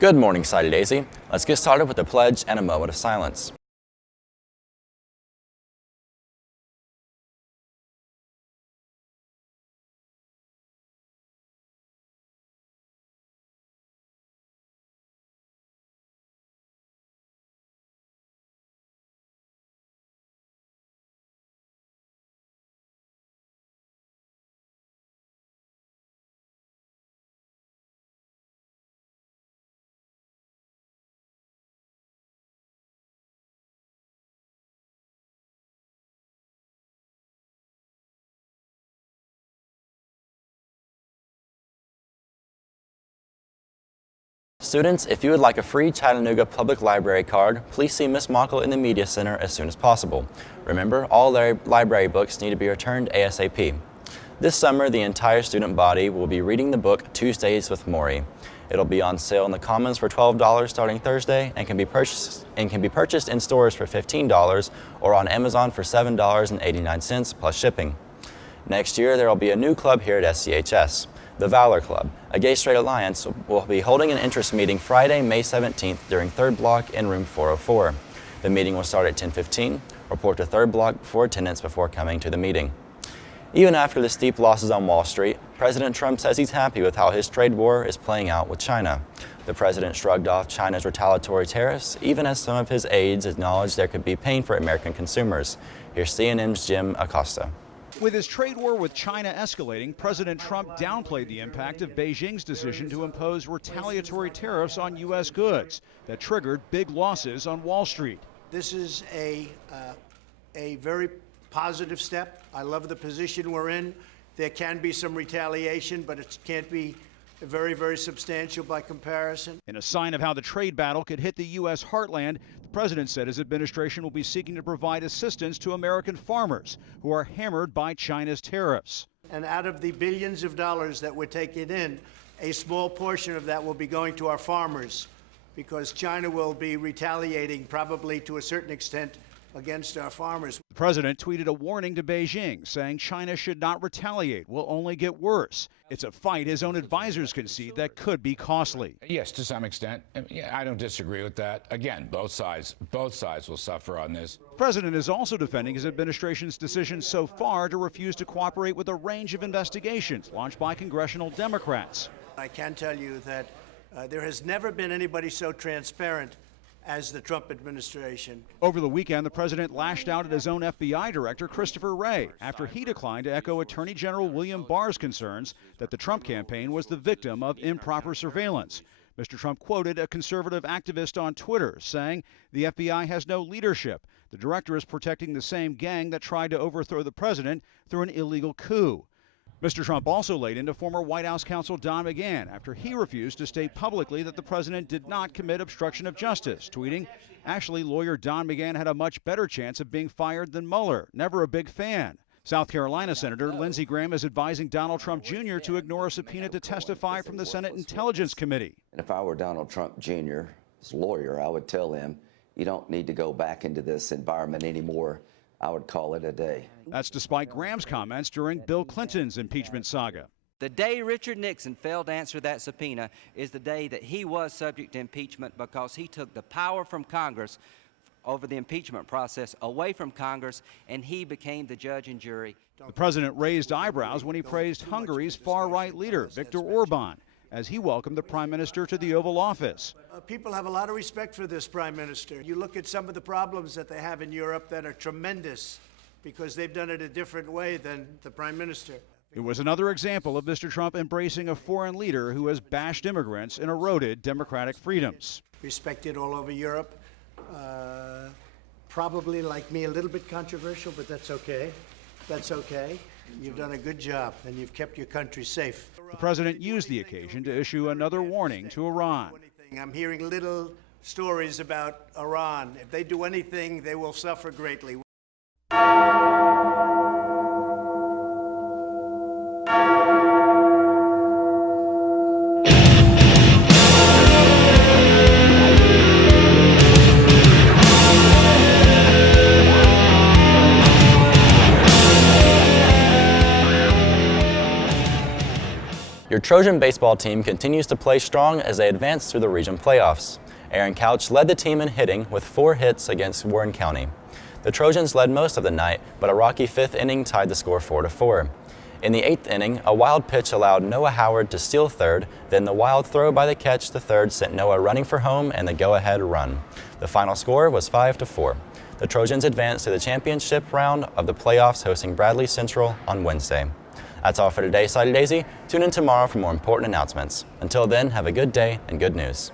Good morning, Sighted Daisy. Let's get started with the pledge and a moment of silence. Students, if you would like a free Chattanooga Public Library card, please see Ms. Mockle in the Media Center as soon as possible. Remember, all library books need to be returned ASAP. This summer, the entire student body will be reading the book Tuesdays with Maury. It'll be on sale in the Commons for $12 starting Thursday and can be purchased in stores for $15 or on Amazon for $7.89 plus shipping. Next year, there will be a new club here at SDHS. The Valor Club, a gay-straight alliance, will be holding an interest meeting Friday, May 17th during 3rd Block in room 404. The meeting will start at 10:15. Report to 3rd Block for attendance before coming to the meeting. Even after the steep losses on Wall Street, President Trump says he's happy with how his trade war is playing out with China. The president shrugged off China's retaliatory tariffs, even as some of his aides acknowledged there could be pain for American consumers. Here's CNN's Jim Acosta. With his trade war with China escalating, President Trump downplayed the impact of Beijing's decision to impose retaliatory tariffs on U.S. goods that triggered big losses on Wall Street. This is a very positive step. I love the position we're in. There can be some retaliation, but it can't be very, very substantial by comparison. In a sign of how the trade battle could hit the U.S. heartland, the president said his administration will be seeking to provide assistance to American farmers who are hammered by China's tariffs. And out of the billions of dollars that we're taking in, a small portion of that will be going to our farmers because China will be retaliating probably to a certain extent against our farmers. The president tweeted a warning to Beijing, saying China should not retaliate, will only get worse. It's a fight his own advisors concede that could be costly. Yes, to some extent. Yeah, I don't disagree with that. Again, both sides will suffer on this. The president is also defending his administration's decision so far to refuse to cooperate with a range of investigations launched by congressional Democrats. I can tell you that there has never been anybody so transparent as the Trump administration. Over the weekend, the president lashed out at his own FBI director, Christopher Wray, after he declined to echo Attorney General William Barr's concerns that the Trump campaign was the victim of improper surveillance. Mr. Trump quoted a conservative activist on Twitter, saying the FBI has no leadership. The director is protecting the same gang that tried to overthrow the president through an illegal coup. Mr. Trump also laid into former White House counsel Don McGahn after he refused to state publicly that the president did not commit obstruction of justice, tweeting, "Actually, lawyer Don McGahn had a much better chance of being fired than Mueller. Never a big fan." South Carolina Senator Lindsey Graham is advising Donald Trump Jr. to ignore a subpoena to testify from the Senate Intelligence Committee. And if I were Donald Trump Jr.'s lawyer, I would tell him, you don't need to go back into this environment anymore. I would call it a day. That's despite Graham's comments during Bill Clinton's impeachment saga. The day Richard Nixon failed to answer that subpoena is the day that he was subject to impeachment because he took the power from Congress over the impeachment process away from Congress, and he became the judge and jury. The president raised eyebrows when he praised Hungary's far-right leader, Viktor Orban, as he welcomed the prime minister to the Oval Office. People have a lot of respect for this prime minister. You look at some of the problems that they have in Europe that are tremendous because they've done it a different way than the prime minister. It was another example of Mr. Trump embracing a foreign leader who has bashed immigrants and eroded democratic freedoms. Respected all over Europe. Probably, like me, a little bit controversial, but that's okay. That's okay. You've done a good job, and you've kept your country safe. The president used the occasion to issue another warning to Iran. I'm hearing little stories about Iran. If they do anything, they will suffer greatly. Your Trojan baseball team continues to play strong as they advance through the region playoffs. Aaron Couch led the team in hitting with 4 hits against Warren County. The Trojans led most of the night, but a rocky 5th inning tied the score 4-4. In the 8th inning, a wild pitch allowed Noah Howard to steal third, then the wild throw by the catch to third sent Noah running for home and the go-ahead run. The final score was 5-4. The Trojans advanced to the championship round of the playoffs, hosting Bradley Central on Wednesday. That's all for today, Sidey Daisy. Tune in tomorrow for more important announcements. Until then, have a good day and good news.